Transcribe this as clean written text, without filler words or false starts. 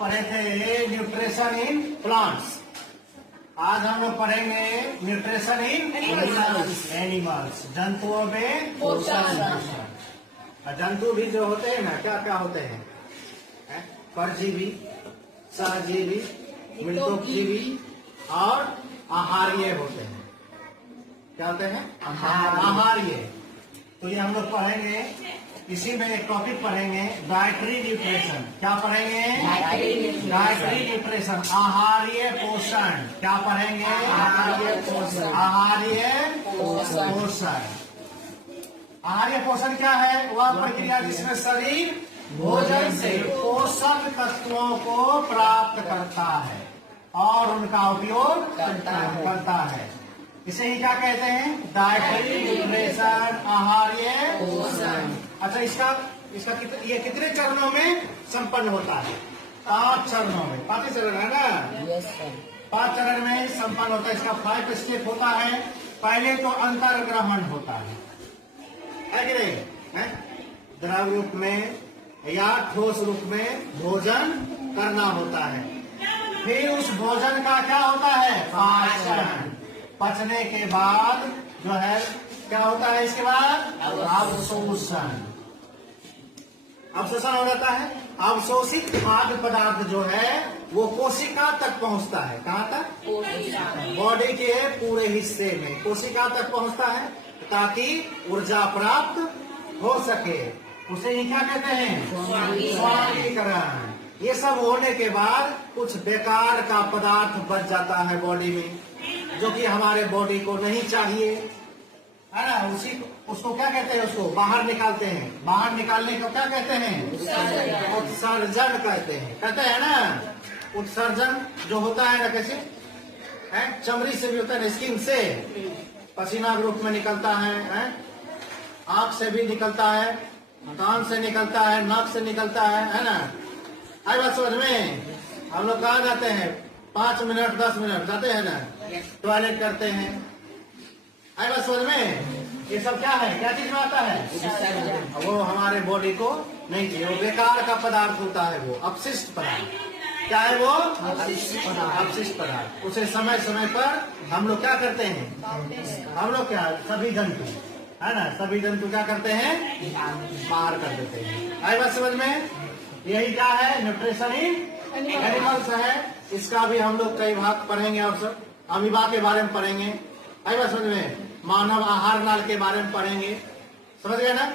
पढ़े थे nutrition in plants. आज हम लोग पढ़ेंगे न्यूट्रिशन इन एनिमल्स, जंतुओं में पोषण। जंतु भी जो होते हैं ना, क्या क्या होते हैं? परजीवी, सहजीवी, मृतोपजीवी और आहार्य होते हैं। क्या होते हैं? आहार्य। तो ये हम लोग पढ़ेंगे, इसी में एक टॉपिक पढ़ेंगे, डाइटरी न्यूट्रिशन। क्या पढ़ेंगे? डाइटरी न्यूट्रिशन, आहार्य पोषण। क्या पढ़ेंगे? आहार्य पोषण। आहार्य पोषण क्या है? वह प्रक्रिया जिसमें शरीर भोजन से पोषक तत्वों को प्राप्त करता है और उनका उपयोग करता है। इसे ही क्या कहते हैं? डाइटरी न्यूट्रिशन, आहार्य पोषण। अच्छा, इसका ये कितने चरणों में संपन्न होता है? 5 चरणों में। 5 चरण है ना? 5 चरण में संपन्न होता है। इसका 5 स्टेप होता है। पहले तो अंतर्ग्रहण होता है कि नहीं? द्रव रूप में या ठोस रूप में भोजन करना होता है। फिर उस भोजन का क्या होता है? पाचन। पचने के बाद जो है क्या होता है? इसके बाद अवशोषण। अवशोषण हो जाता है। अवशोषित खाद्य पदार्थ जो है वो कोशिका तक पहुंचता है। कहाँ तक? बॉडी के पूरे हिस्से में कोशिका तक पहुंचता है ताकि ऊर्जा प्राप्त हो सके। उसे ही क्या कहते हैं? स्वादीकरण। ये सब होने के बाद कुछ बेकार का पदार्थ बच जाता है बॉडी में, जो कि हमारे बॉडी को नहीं चाहिए, है ना? उसको क्या कहते हैं? उसको बाहर निकालते हैं। बाहर निकालने को क्या कहते हैं? उत्सर्जन कहते हैं ना? उत्सर्जन जो होता है ना, कैसे? चमड़ी से भी होता है, स्किन से, पसीना के रूप में निकलता है, आंख से भी निकलता है, कान से निकलता है, नाक से निकलता है ना? आई बात समझ में? हम लोग कहाँ जाते हैं? 5 मिनट 10 मिनट जाते हैं ना, टॉयलेट करते हैं। आई बात समझ में? ये सब क्या है? क्या चीज में आता है? वो हमारे बॉडी को नहीं चाहिए। वो बेकार का पदार्थ होता है, वो अपशिष्ट पदार्थ। क्या है वो? अपशिष्ट पदार्थ। उसे समय समय पर हम लोग क्या करते हैं? हम लोग क्या, सभी जंतु है ना, सभी जंतु क्या करते हैं? बाहर कर देते हैं। आई बात समझ में? यही क्या है? न्यूट्रिशन इन एनिमल्स है। इसका भी हम लोग कई भाग पढ़ेंगे और सब अमीबा के बारे में पढ़ेंगे। आई बात समझ में? मानव आहार नाल के बारे में पढ़ेंगे। समझ गए ना?